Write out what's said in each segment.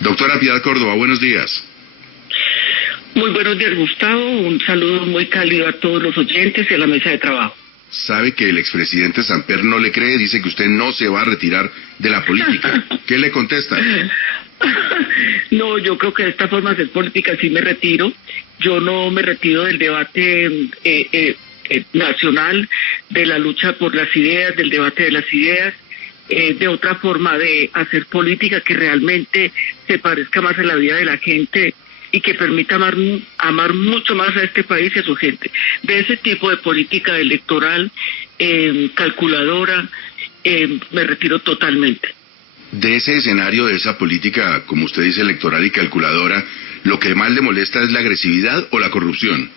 Doctora Piedad Córdoba, buenos días. Muy buenos días, Gustavo. Un saludo muy cálido a todos los oyentes y a la mesa de trabajo. Sabe que el expresidente Samper no le cree, dice que usted no se va a retirar de la política. ¿Qué le contesta? No, yo creo que de esta forma de hacer política sí me retiro. Yo no me retiro del debate nacional, de la lucha por las ideas, del debate de las ideas, de otra forma de hacer política que realmente se parezca más a la vida de la gente y que permita amar mucho más a este país y a su gente. De ese tipo de política electoral, calculadora, me retiro totalmente. De ese escenario, de esa política, como usted dice, electoral y calculadora, ¿lo que más le molesta es la agresividad o la corrupción?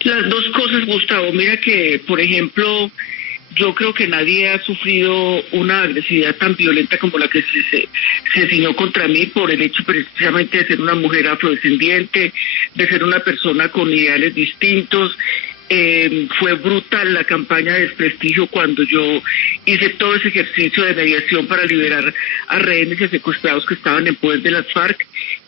Las dos cosas, Gustavo. Mira que, por ejemplo, yo creo que nadie ha sufrido una agresividad tan violenta como la que se ciñó contra mí por el hecho precisamente de ser una mujer afrodescendiente, de ser una persona con ideales distintos. Fue brutal la campaña de desprestigio cuando yo hice todo ese ejercicio de mediación para liberar a rehenes y secuestrados que estaban en poder de las FARC.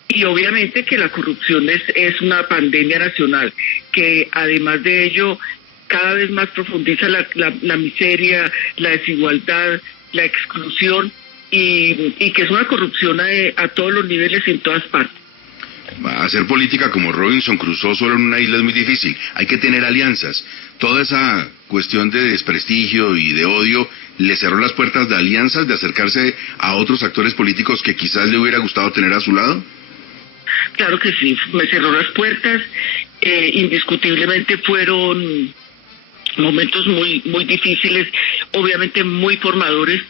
Y obviamente que la corrupción es una pandemia nacional, que además de ello cada vez más profundiza la miseria, la desigualdad, la exclusión, y que es una corrupción a todos los niveles y en todas partes. Hacer política como Robinson Crusoe solo en una isla es muy difícil, hay que tener alianzas. Toda esa cuestión de desprestigio y de odio le cerró las puertas de alianzas, de acercarse a otros actores políticos que quizás le hubiera gustado tener a su lado. Claro que sí, me cerró las puertas, indiscutiblemente fueron momentos muy difíciles, obviamente muy formadores,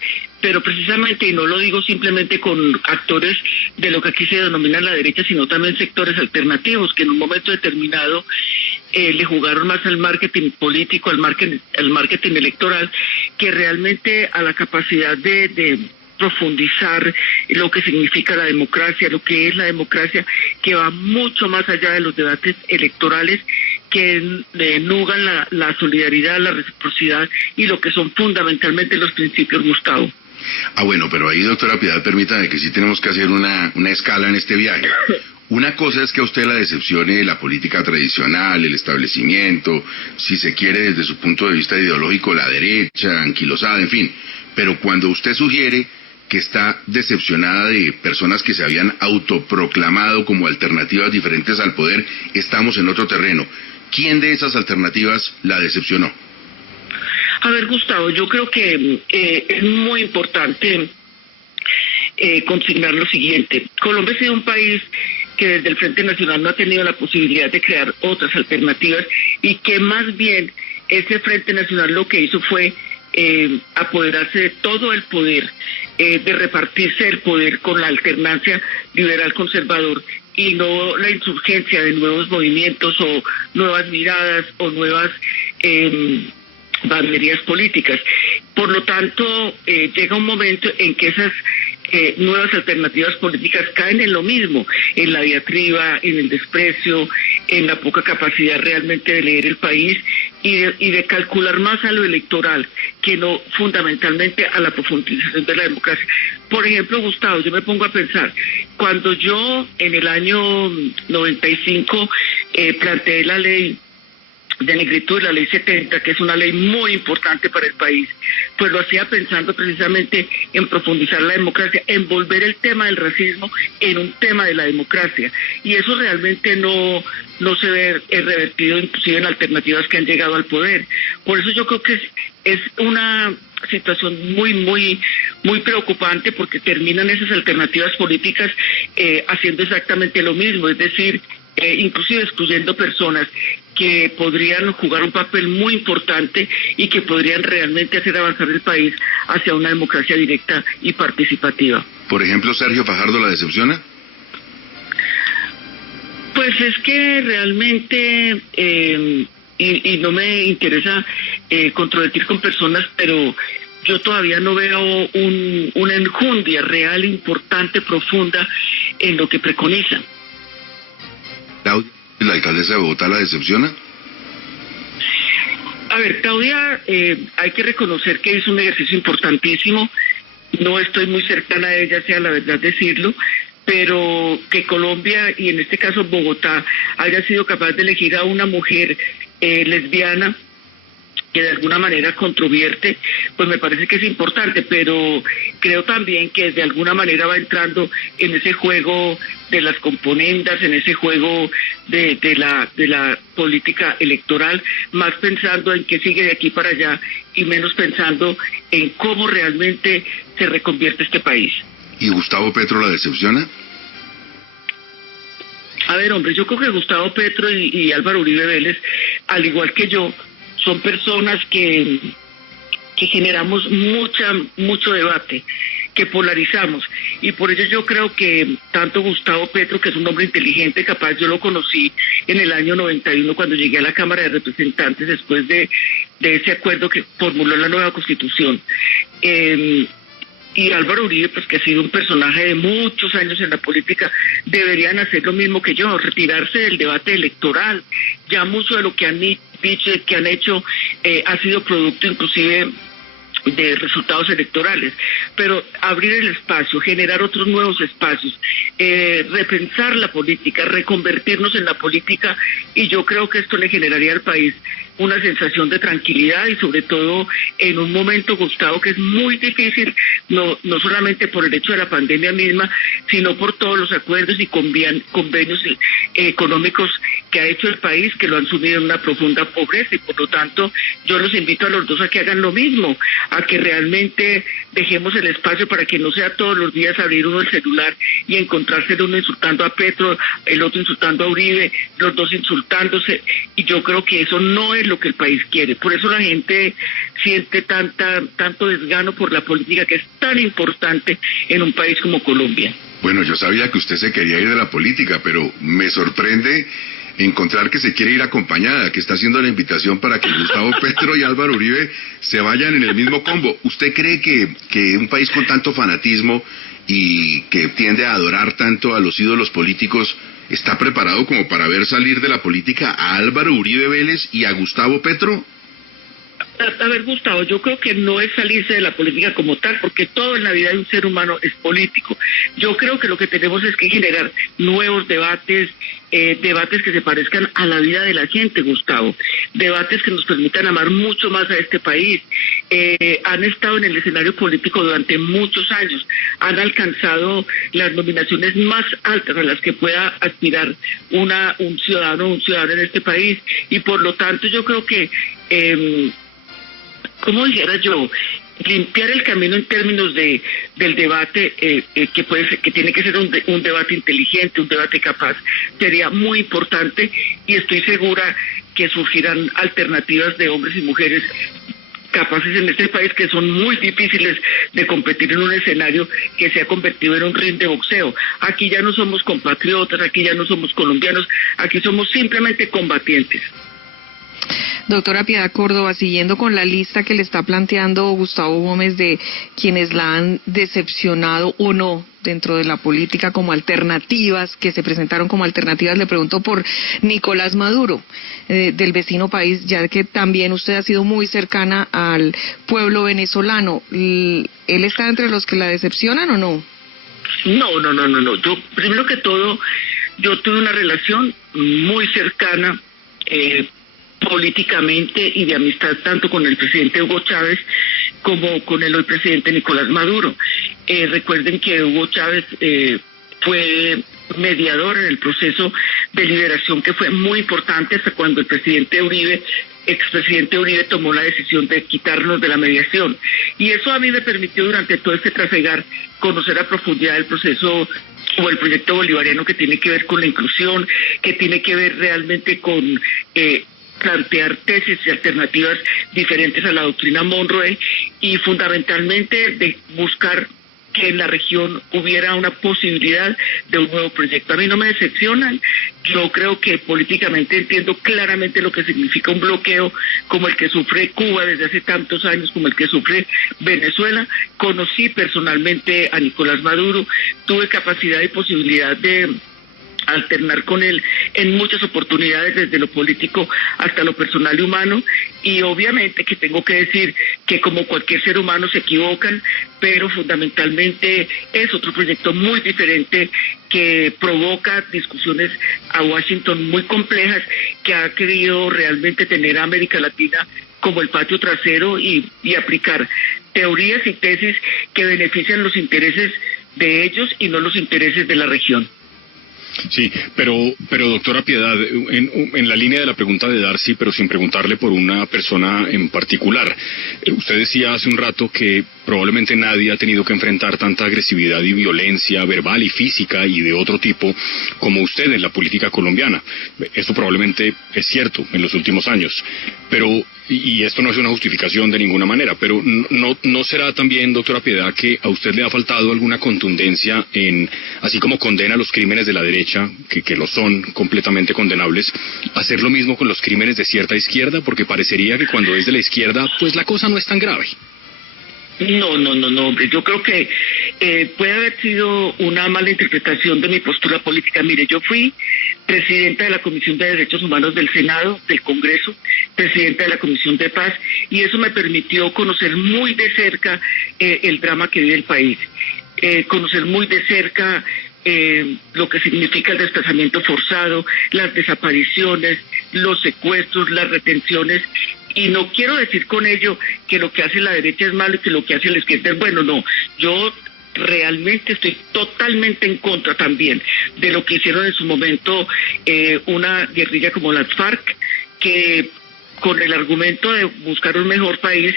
pero precisamente, y no lo digo simplemente con actores de lo que aquí se denomina la derecha, sino también sectores alternativos, que en un momento determinado le jugaron más al marketing político, al marketing electoral, que realmente a la capacidad de profundizar lo que significa la democracia, lo que es la democracia, que va mucho más allá de los debates electorales, que nugan la solidaridad, la reciprocidad y lo que son fundamentalmente los principios, Gustavo. Bueno, pero ahí, doctora Piedad, permítame que sí tenemos que hacer una escala en este viaje. Una cosa es que a usted la decepcione la política tradicional, el establecimiento, si se quiere desde su punto de vista ideológico, la derecha, anquilosada, en fin. Pero cuando usted sugiere que está decepcionada de personas que se habían autoproclamado como alternativas diferentes al poder, estamos en otro terreno. ¿Quién de esas alternativas la decepcionó? A ver, Gustavo, yo creo que es muy importante consignar lo siguiente. Colombia ha sido un país que desde el Frente Nacional no ha tenido la posibilidad de crear otras alternativas y que más bien ese Frente Nacional lo que hizo fue apoderarse de todo el poder, de repartirse el poder con la alternancia liberal-conservador y no la insurgencia de nuevos movimientos o nuevas miradas o nuevas banderías políticas. Por lo tanto, llega un momento en que esas nuevas alternativas políticas caen en lo mismo, en la diatriba, en el desprecio, en la poca capacidad realmente de leer el país y de calcular más a lo electoral que no fundamentalmente a la profundización de la democracia. Por ejemplo, Gustavo, yo me pongo a pensar, cuando yo en el año 95 planteé la ley de negritud, la ley 70, que es una ley muy importante para el país, pues lo hacía pensando precisamente en profundizar la democracia, en volver el tema del racismo en un tema de la democracia, y eso realmente no se ve revertido inclusive en alternativas que han llegado al poder. Por eso yo creo que es una situación muy preocupante, porque terminan esas alternativas políticas haciendo exactamente lo mismo, es decir, inclusive excluyendo personas que podrían jugar un papel muy importante y que podrían realmente hacer avanzar el país hacia una democracia directa y participativa. Por ejemplo, ¿Sergio Fajardo la decepciona? Pues es que realmente, y no me interesa controvertir con personas, pero yo todavía no veo una enjundia real, importante, profunda en lo que preconizan. Claudia, ¿la alcaldesa de Bogotá la decepciona? A ver, Claudia, hay que reconocer que hizo un ejercicio importantísimo no estoy muy cercana a ella, sea la verdad decirlo, pero que Colombia, y en este caso Bogotá, haya sido capaz de elegir a una mujer lesbiana que de alguna manera controvierte, pues me parece que es importante, pero creo también que de alguna manera va entrando en ese juego de las componendas, en ese juego de la política electoral, más pensando en qué sigue de aquí para allá y menos pensando en cómo realmente se reconvierte este país. ¿Y Gustavo Petro la decepciona? A ver, hombre, yo creo que Gustavo Petro y Álvaro Uribe Vélez, al igual que yo, son personas que generamos mucho debate, que polarizamos, y por ello yo creo que tanto Gustavo Petro, que es un hombre inteligente, capaz, yo lo conocí en el año 91 cuando llegué a la Cámara de Representantes después de ese acuerdo que formuló la nueva Constitución, y Álvaro Uribe, pues que ha sido un personaje de muchos años en la política, deberían hacer lo mismo que yo, retirarse del debate electoral. Ya mucho de lo que han dicho, que han hecho, ha sido producto inclusive de resultados electorales, pero abrir el espacio, generar otros nuevos espacios, repensar la política, reconvertirnos en la política, y yo creo que esto le generaría al país una sensación de tranquilidad y sobre todo en un momento, Gustavo, que es muy difícil, no solamente por el hecho de la pandemia misma, sino por todos los acuerdos y convenios económicos que ha hecho el país, que lo han sumido en una profunda pobreza, y por lo tanto yo los invito a los dos a que hagan lo mismo, a que realmente dejemos el espacio para que no sea todos los días abrir uno el celular y encontrarse el uno insultando a Petro, el otro insultando a Uribe, los dos insultándose, y yo creo que eso no es lo que el país quiere. Por eso la gente siente tanto desgano por la política, que es tan importante en un país como Colombia. Bueno, yo sabía que usted se quería ir de la política, pero me sorprende encontrar que se quiere ir acompañada, que está haciendo la invitación para que Gustavo Petro y Álvaro Uribe se vayan en el mismo combo. ¿Usted cree que un país con tanto fanatismo y que tiende a adorar tanto a los ídolos políticos está preparado como para ver salir de la política a Álvaro Uribe Vélez y a Gustavo Petro? A ver, Gustavo, yo creo que no es salirse de la política como tal, porque todo en la vida de un ser humano es político. Yo creo que lo que tenemos es que generar nuevos debates, debates que se parezcan a la vida de la gente, Gustavo, debates que nos permitan amar mucho más a este país. Han estado en el escenario político durante muchos años, han alcanzado las nominaciones más altas a las que pueda aspirar un ciudadano en este país, y por lo tanto yo creo que como dijera yo, limpiar el camino en términos del debate, que tiene que ser un debate inteligente, un debate capaz, sería muy importante, y estoy segura que surgirán alternativas de hombres y mujeres capaces en este país, que son muy difíciles de competir en un escenario que se ha convertido en un ring de boxeo. Aquí ya no somos compatriotas, aquí ya no somos colombianos, aquí somos simplemente combatientes. Doctora Piedad Córdoba, siguiendo con la lista que le está planteando Gustavo Gómez de quienes la han decepcionado o no dentro de la política como alternativas, que se presentaron como alternativas, le pregunto por Nicolás Maduro, del vecino país, ya que también usted ha sido muy cercana al pueblo venezolano. ¿Él está entre los que la decepcionan o no? No. Yo, primero que todo, yo tuve una relación muy cercana, políticamente y de amistad, tanto con el presidente Hugo Chávez como con el hoy presidente Nicolás Maduro. Recuerden que Hugo Chávez fue mediador en el proceso de liberación, que fue muy importante, hasta cuando el expresidente Uribe tomó la decisión de quitarnos de la mediación. Y eso a mí me permitió durante todo este trafegar conocer a profundidad el proceso o el proyecto bolivariano, que tiene que ver con la inclusión, que tiene que ver realmente con plantear tesis y alternativas diferentes a la doctrina Monroe, y fundamentalmente de buscar que en la región hubiera una posibilidad de un nuevo proyecto. A mí no me decepcionan, yo creo que políticamente entiendo claramente lo que significa un bloqueo como el que sufre Cuba desde hace tantos años, como el que sufre Venezuela. Conocí personalmente a Nicolás Maduro, tuve capacidad y posibilidad de alternar con él en muchas oportunidades, desde lo político hasta lo personal y humano, y obviamente que tengo que decir que como cualquier ser humano se equivocan, pero fundamentalmente es otro proyecto muy diferente que provoca discusiones a Washington muy complejas, que ha querido realmente tener a América Latina como el patio trasero y aplicar teorías y tesis que benefician los intereses de ellos y no los intereses de la región. Sí, pero doctora Piedad, en la línea de la pregunta de Darcy, pero sin preguntarle por una persona en particular, usted decía hace un rato que probablemente nadie ha tenido que enfrentar tanta agresividad y violencia verbal y física y de otro tipo como usted en la política colombiana. Esto probablemente es cierto en los últimos años, pero, y esto no es una justificación de ninguna manera, pero ¿no será también, doctora Piedad, que a usted le ha faltado alguna contundencia en, así como condena los crímenes de la derecha, que lo son completamente condenables, hacer lo mismo con los crímenes de cierta izquierda? Porque parecería que cuando es de la izquierda, pues la cosa no es tan grave. No, hombre, yo creo que puede haber sido una mala interpretación de mi postura política. Mire, yo fui presidenta de la Comisión de Derechos Humanos del Senado, del Congreso, presidenta de la Comisión de Paz, y eso me permitió conocer muy de cerca el drama que vive el país, conocer muy de cerca lo que significa el desplazamiento forzado, las desapariciones, los secuestros, las retenciones. Y no quiero decir con ello que lo que hace la derecha es malo y que lo que hace la izquierda es bueno, no. Yo realmente estoy totalmente en contra también de lo que hicieron en su momento una guerrilla como las FARC, que con el argumento de buscar un mejor país,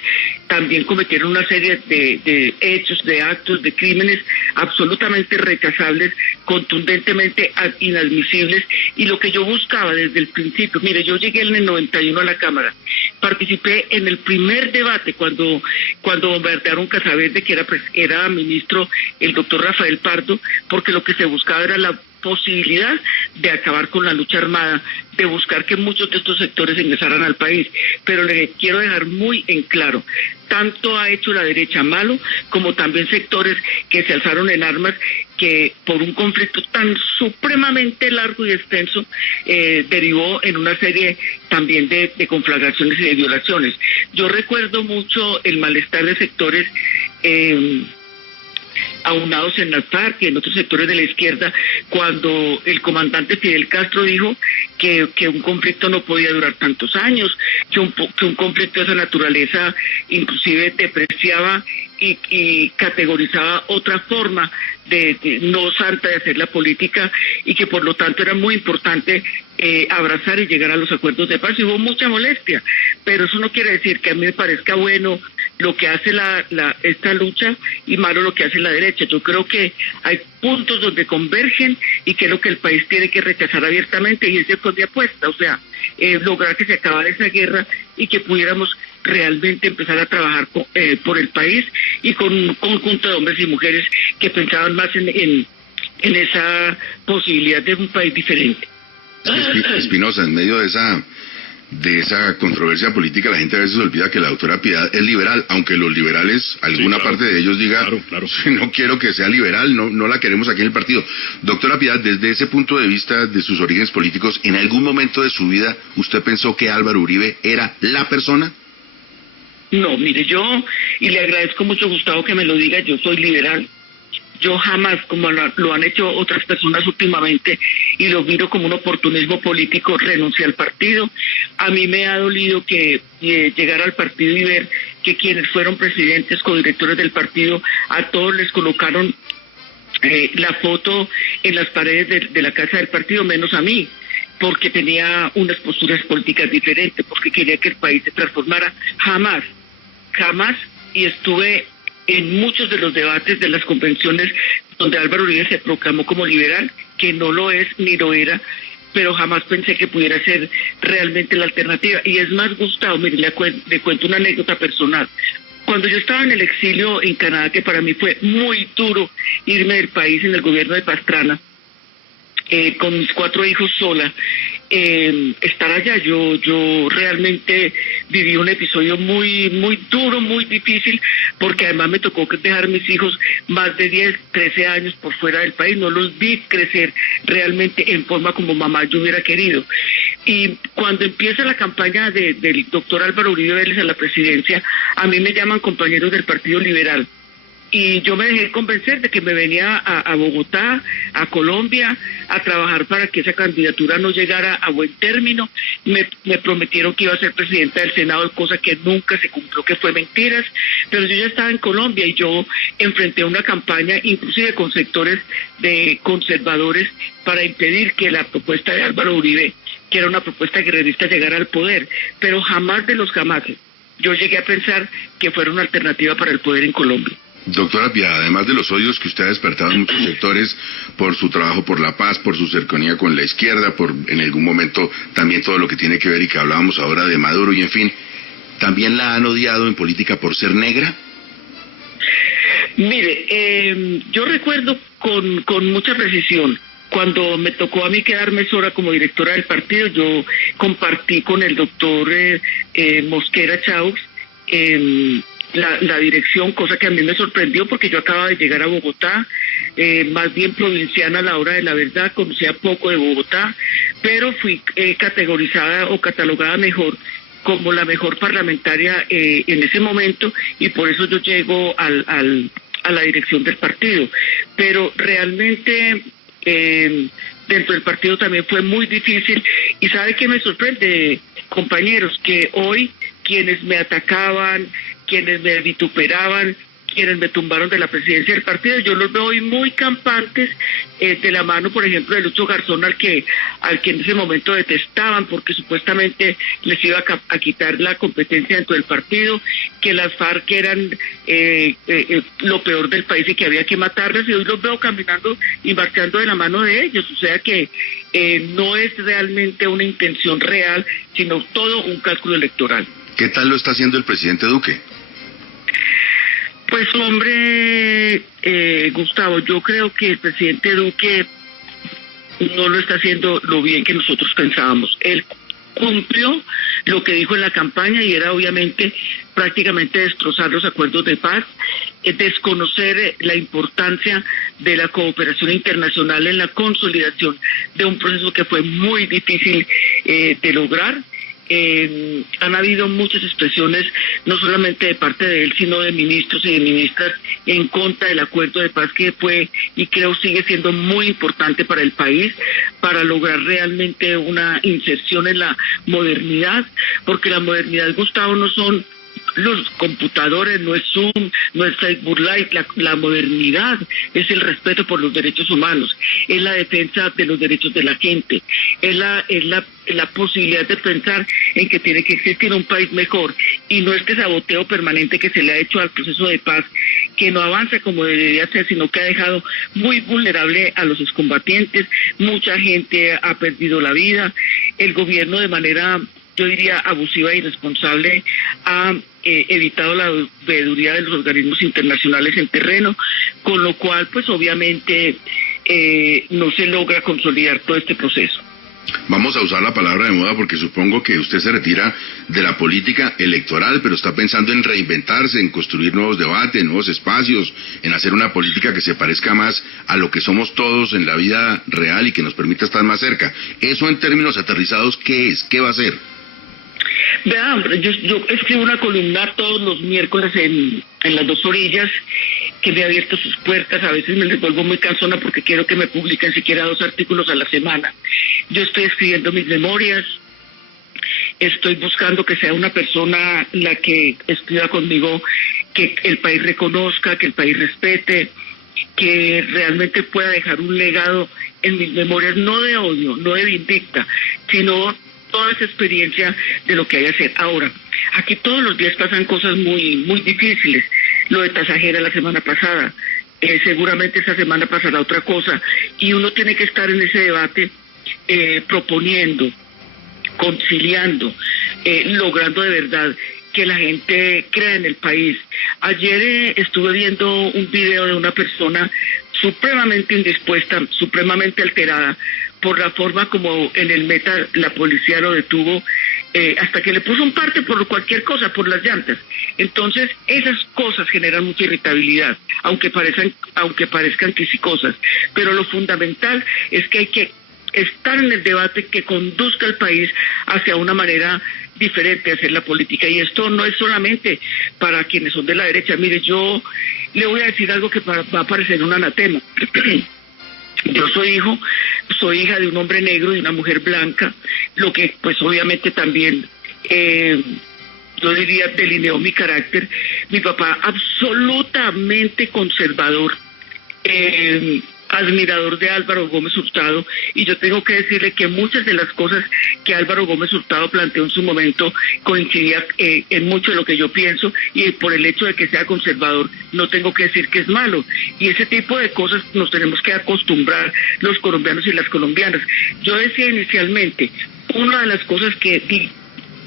también cometieron una serie de hechos, de actos, de crímenes absolutamente rechazables, contundentemente inadmisibles, y lo que yo buscaba desde el principio, mire, yo llegué en el 91 a la Cámara, participé en el primer debate cuando bombardearon Casaverde, que era ministro el doctor Rafael Pardo, porque lo que se buscaba era la posibilidad de acabar con la lucha armada, de buscar que muchos de estos sectores ingresaran al país. Pero le quiero dejar muy en claro, tanto ha hecho la derecha malo, como también sectores que se alzaron en armas, que por un conflicto tan supremamente largo y extenso derivó en una serie también de conflagraciones y de violaciones. Yo recuerdo mucho el malestar de sectores aunados en las FARC y en otros sectores de la izquierda, cuando el comandante Fidel Castro dijo que un conflicto no podía durar tantos años, que un conflicto de esa naturaleza inclusive depreciaba y categorizaba otra forma de no santa de hacer la política, y que por lo tanto era muy importante abrazar y llegar a los acuerdos de paz. Y hubo mucha molestia, pero eso no quiere decir que a mí me parezca bueno lo que hace esta lucha y malo lo que hace la derecha. Yo creo que hay puntos donde convergen y que es lo que el país tiene que rechazar abiertamente, y ese fue mi apuesta, o sea, lograr que se acabara esa guerra y que pudiéramos realmente empezar a trabajar por el país, y con un conjunto de hombres y mujeres que pensaban más en esa posibilidad de un país diferente. Espinosa, en medio de esa controversia política, la gente a veces olvida que la doctora Piedad es liberal, aunque los liberales, alguna parte de ellos diga, claro. No quiero que sea liberal, no la queremos aquí en el partido. Doctora Piedad, desde ese punto de vista de sus orígenes políticos, ¿en algún momento de su vida usted pensó que Álvaro Uribe era la persona? No, mire, y le agradezco mucho, Gustavo, que me lo diga, yo soy liberal. Yo jamás, como lo han hecho otras personas últimamente, y lo miro como un oportunismo político, renuncié al partido. A mí me ha dolido que llegar al partido y ver que quienes fueron presidentes, codirectores del partido, a todos les colocaron la foto en las paredes de la casa del partido, menos a mí, porque tenía unas posturas políticas diferentes, porque quería que el país se transformara. Jamás, y estuve en muchos de los debates de las convenciones donde Álvaro Uribe se proclamó como liberal, que no lo es ni lo era, pero jamás pensé que pudiera ser realmente la alternativa. Y es más, Gustavo, mire, le cuento una anécdota personal. Cuando yo estaba en el exilio en Canadá, que para mí fue muy duro irme del país en el gobierno de Pastrana, con mis 4 hijos sola, estar allá. Yo realmente viví un episodio muy duro, muy difícil, porque además me tocó dejar mis hijos más de 10, 13 años por fuera del país. No los vi crecer realmente en forma como mamá yo hubiera querido. Y cuando empieza la campaña del doctor Álvaro Uribe Vélez a la presidencia, a mí me llaman compañeros del Partido Liberal. Y yo me dejé convencer de que me venía a Bogotá, a Colombia, a trabajar para que esa candidatura no llegara a buen término. Me prometieron que iba a ser presidenta del Senado, cosa que nunca se cumplió, que fue mentiras. Pero yo ya estaba en Colombia y yo enfrenté una campaña, inclusive con sectores de conservadores, para impedir que la propuesta de Álvaro Uribe, que era una propuesta guerrerista, llegara al poder. Pero jamás de los jamases yo llegué a pensar que fuera una alternativa para el poder en Colombia. Doctora Piedad, además de los odios que usted ha despertado en muchos sectores por su trabajo por la paz, por su cercanía con la izquierda, por en algún momento también todo lo que tiene que ver y que hablábamos ahora de Maduro y en fin, ¿también la han odiado en política por ser negra? Mire, yo recuerdo con mucha precisión, cuando me tocó a mí quedarme sola como directora del partido, yo compartí con el doctor Mosquera Chaux la dirección, cosa que a mí me sorprendió porque yo acababa de llegar a Bogotá, más bien provinciana a la hora de la verdad, conocía poco de Bogotá, pero fui categorizada o catalogada mejor como la mejor parlamentaria en ese momento, y por eso yo llego a la dirección del partido. Pero realmente dentro del partido también fue muy difícil, y ¿sabe qué me sorprende, compañeros? Que hoy quienes me atacaban, quienes me vituperaban, quienes me tumbaron de la presidencia del partido, yo los veo hoy muy campantes, de la mano, por ejemplo, de Lucho Garzón, al que en ese momento detestaban porque supuestamente les iba a quitar la competencia dentro del partido, que las FARC eran lo peor del país y que había que matarlas, y hoy los veo caminando y marchando de la mano de ellos. O sea que no es realmente una intención real, sino todo un cálculo electoral. ¿Qué tal lo está haciendo el presidente Duque? Pues hombre, Gustavo, yo creo que el presidente Duque no lo está haciendo lo bien que nosotros pensábamos. Él cumplió lo que dijo en la campaña, y era obviamente prácticamente destrozar los acuerdos de paz, desconocer la importancia de la cooperación internacional en la consolidación de un proceso que fue muy difícil de lograr. Han habido muchas expresiones, no solamente de parte de él, sino de ministros y de ministras en contra del acuerdo de paz, que fue y creo sigue siendo muy importante para el país, para lograr realmente una inserción en la modernidad, porque la modernidad, Gustavo, no son los computadores, no es Zoom, no es Facebook Live. La modernidad es el respeto por los derechos humanos, es la defensa de los derechos de la gente, es la posibilidad de pensar en que tiene que existir un país mejor, y no este saboteo permanente que se le ha hecho al proceso de paz, que no avanza como debería ser, sino que ha dejado muy vulnerable a los excombatientes. Mucha gente ha perdido la vida. El gobierno, de manera, yo diría, abusiva e irresponsable, ha evitado la veeduría de los organismos internacionales en terreno, con lo cual pues obviamente no se logra consolidar todo este proceso. Vamos a usar la palabra de moda porque supongo que usted se retira de la política electoral, pero está pensando en reinventarse, en construir nuevos debates, nuevos espacios, en hacer una política que se parezca más a lo que somos todos en la vida real y que nos permita estar más cerca. Eso, en términos aterrizados, ¿qué es? ¿Qué va a hacer? Vea, hombre, yo escribo una columna todos los miércoles en Las Dos Orillas, que me ha abierto sus puertas. A veces me les vuelvo muy cansona porque quiero que me publiquen siquiera 2 artículos a la semana. Yo estoy escribiendo mis memorias, estoy buscando que sea una persona la que escriba conmigo, que el país reconozca, que el país respete, que realmente pueda dejar un legado en mis memorias, no de odio, no de vindicta, sino toda esa experiencia de lo que hay que hacer. Ahora, aquí todos los días pasan cosas muy difíciles. Lo de Tasajera la semana pasada, seguramente esta semana pasará otra cosa, y uno tiene que estar en ese debate proponiendo, conciliando, logrando de verdad que la gente crea en el país. Ayer estuve viendo un video de una persona supremamente indispuesta, supremamente alterada por la forma como en el Meta la policía lo detuvo, hasta que le puso un parte por cualquier cosa, por las llantas. Entonces, esas cosas generan mucha irritabilidad, aunque parezcan quisicosas. Pero lo fundamental es que hay que estar en el debate que conduzca al país hacia una manera diferente de hacer la política. Y esto no es solamente para quienes son de la derecha. Mire, yo le voy a decir algo que va a parecer un anatema. Yo soy hija de un hombre negro y una mujer blanca, lo que pues obviamente también, yo diría, delineó mi carácter. Mi papá absolutamente conservador, admirador de Álvaro Gómez Hurtado, y yo tengo que decirle que muchas de las cosas que Álvaro Gómez Hurtado planteó en su momento coincidía en mucho de lo que yo pienso, y por el hecho de que sea conservador no tengo que decir que es malo, y ese tipo de cosas nos tenemos que acostumbrar los colombianos y las colombianas. Yo decía inicialmente, una de las cosas que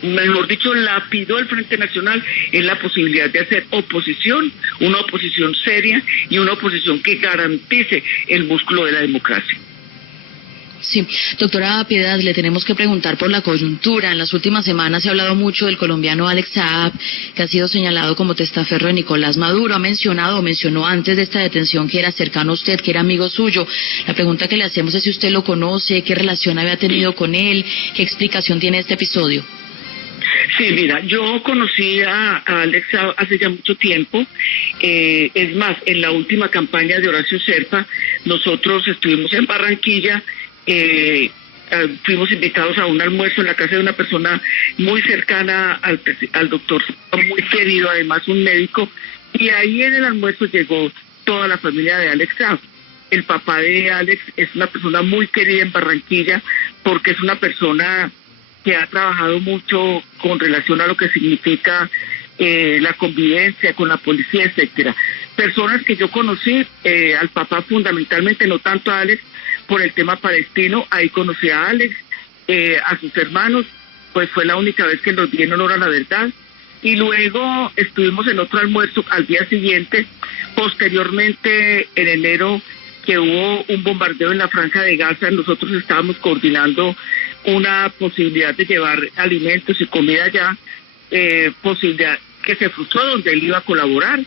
mejor dicho, lapidó el Frente Nacional es la posibilidad de hacer oposición, una oposición seria y una oposición que garantice el músculo de la democracia. Sí, doctora Piedad, le tenemos que preguntar por la coyuntura. En las últimas semanas se ha hablado mucho del colombiano Alex Saab, que ha sido señalado como testaferro de Nicolás Maduro. Ha mencionó antes de esta detención que era cercano a usted, que era amigo suyo. La pregunta que le hacemos es si usted lo conoce, qué relación había tenido con él, qué explicación tiene este episodio. Sí, mira, yo conocí a Alex hace ya mucho tiempo. Es más, en la última campaña de Horacio Serpa, nosotros estuvimos en Barranquilla, fuimos invitados a un almuerzo en la casa de una persona muy cercana al doctor, muy querido, además un médico, y ahí en el almuerzo llegó toda la familia de Alex Saab. El papá de Alex es una persona muy querida en Barranquilla porque es una persona que ha trabajado mucho con relación a lo que significa la convivencia con la policía, etcétera. Personas que yo conocí, al papá fundamentalmente, no tanto a Alex, por el tema palestino. Ahí conocí a Alex, a sus hermanos, pues fue la única vez que nos di en honor a la verdad. Y luego estuvimos en otro almuerzo al día siguiente. Posteriormente, en enero, que hubo un bombardeo en la Franja de Gaza, nosotros estábamos coordinando una posibilidad de llevar alimentos y comida allá, posibilidad que se frustró, donde él iba a colaborar,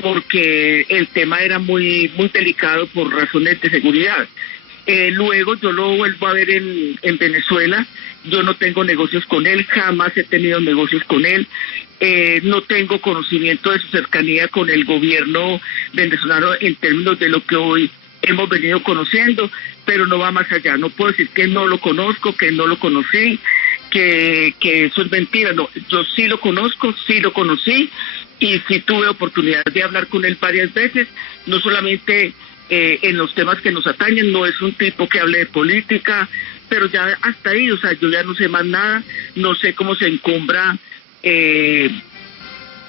porque el tema era muy delicado por razones de seguridad. Luego yo lo vuelvo a ver en Venezuela. Yo no tengo negocios con él, jamás he tenido negocios con él. No tengo conocimiento de su cercanía con el gobierno venezolano en términos de lo que hoy hemos venido conociendo, pero no va más allá. No puedo decir que no lo conozco, que no lo conocí, que eso es mentira. No, yo sí lo conozco, sí lo conocí, y sí tuve oportunidad de hablar con él varias veces, no solamente en los temas que nos atañen. No es un tipo que hable de política, pero ya hasta ahí, o sea, yo ya no sé más nada, no sé cómo se encumbra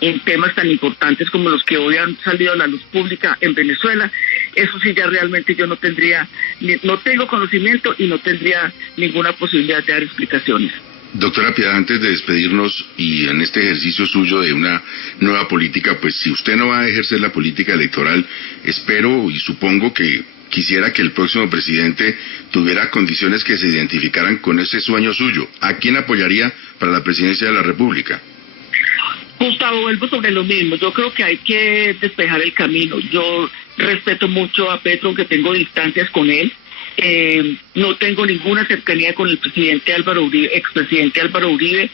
en temas tan importantes como los que hoy han salido a la luz pública en Venezuela. Eso sí, ya realmente yo no tengo conocimiento y no tendría ninguna posibilidad de dar explicaciones. Doctora Piedad, antes de despedirnos y en este ejercicio suyo de una nueva política, pues si usted no va a ejercer la política electoral, espero y supongo que quisiera que el próximo presidente tuviera condiciones que se identificaran con ese sueño suyo. ¿A quién apoyaría para la presidencia de la República? Gustavo, vuelvo sobre lo mismo. Yo creo que hay que despejar el camino. Yo respeto mucho a Petro, aunque tengo distancias con él. No tengo ninguna cercanía con el presidente Álvaro Uribe, expresidente Álvaro Uribe.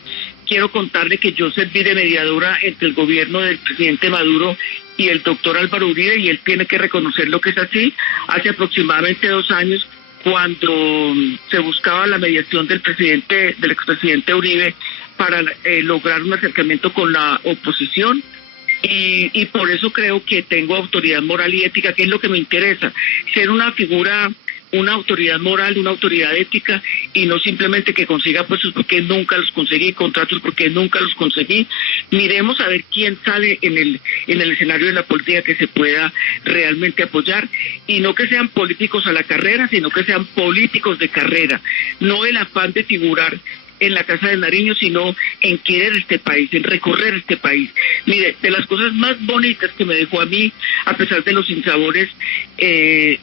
Quiero contarle que yo serví de mediadora entre el gobierno del presidente Maduro y el doctor Álvaro Uribe, y él tiene que reconocer lo que es así. Hace aproximadamente 2 años, cuando se buscaba la mediación del expresidente Uribe para lograr un acercamiento con la oposición, y por eso creo que tengo autoridad moral y ética, que es lo que me interesa, ser una figura, una autoridad moral, una autoridad ética, y no simplemente que consiga puestos porque nunca los conseguí, contratos porque nunca los conseguí. Miremos a ver quién sale en el escenario de la política que se pueda realmente apoyar, y no que sean políticos a la carrera, sino que sean políticos de carrera, no el afán de figurar en la Casa de Nariño, sino en querer este país, en recorrer este país. Mire, de las cosas más bonitas que me dejó a mí, a pesar de los sinsabores,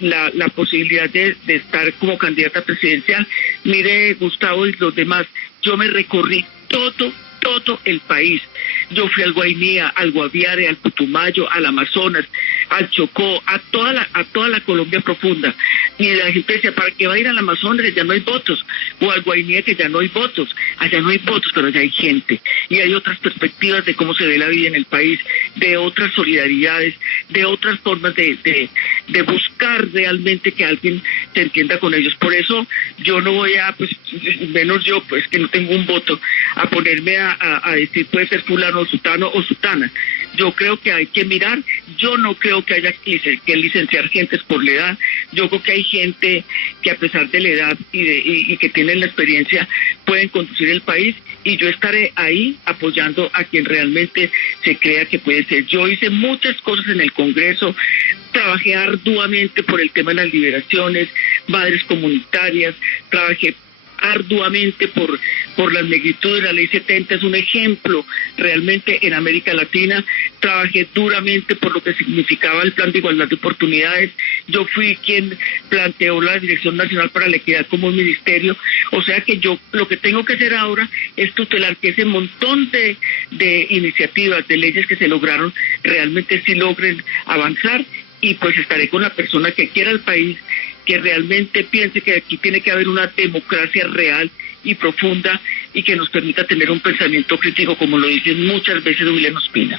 la posibilidad de estar como candidata presidencial. Mire, Gustavo y los demás, yo me recorrí todo el país. Yo fui al Guainía, al Guaviare, al Putumayo, al Amazonas, al Chocó, a toda la Colombia profunda. Y la gente decía, ¿para qué va a ir al Amazonas? Ya no hay votos. O al Guainía, que ya no hay votos. Allá no hay votos, pero allá hay gente. Y hay otras perspectivas de cómo se ve la vida en el país, de otras solidaridades, de otras formas de buscar realmente que alguien se entienda con ellos. Por eso yo no voy a, pues, menos yo, pues que no tengo un voto, a ponerme a decir puede ser fulano o sutano o sutana. Yo creo que hay que mirar. Yo no creo que haya que licenciar gentes por la edad. Yo creo que hay gente que a pesar de la edad y que tienen la experiencia pueden conducir el país, y yo estaré ahí apoyando a quien realmente se crea que puede ser. Yo hice muchas cosas en el Congreso, trabajé arduamente por el tema de las liberaciones, madres comunitarias, trabajé arduamente por las negritudes. La ley 70 es un ejemplo realmente en América Latina. Trabajé duramente por lo que significaba el Plan de Igualdad de Oportunidades. Yo fui quien planteó la Dirección Nacional para la Equidad como un ministerio. O sea que yo lo que tengo que hacer ahora es tutelar que ese montón de iniciativas, de leyes que se lograron, realmente sí logren avanzar, y pues estaré con la persona que quiera el país, que realmente piense que aquí tiene que haber una democracia real y profunda y que nos permita tener un pensamiento crítico, como lo dicen muchas veces William Ospina.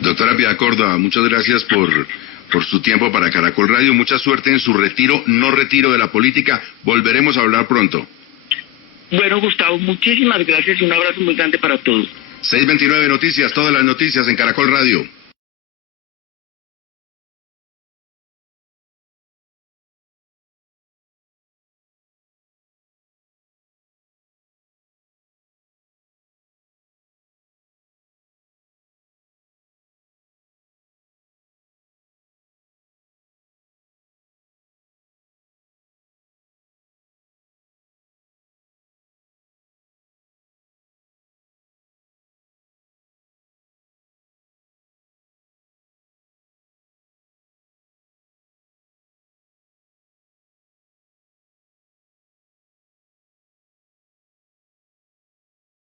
Doctora Piedad Córdoba, muchas gracias por su tiempo para Caracol Radio. Mucha suerte en su retiro de la política. Volveremos a hablar pronto. Bueno, Gustavo, muchísimas gracias y un abrazo muy grande para todos. 629 Noticias, todas las noticias en Caracol Radio.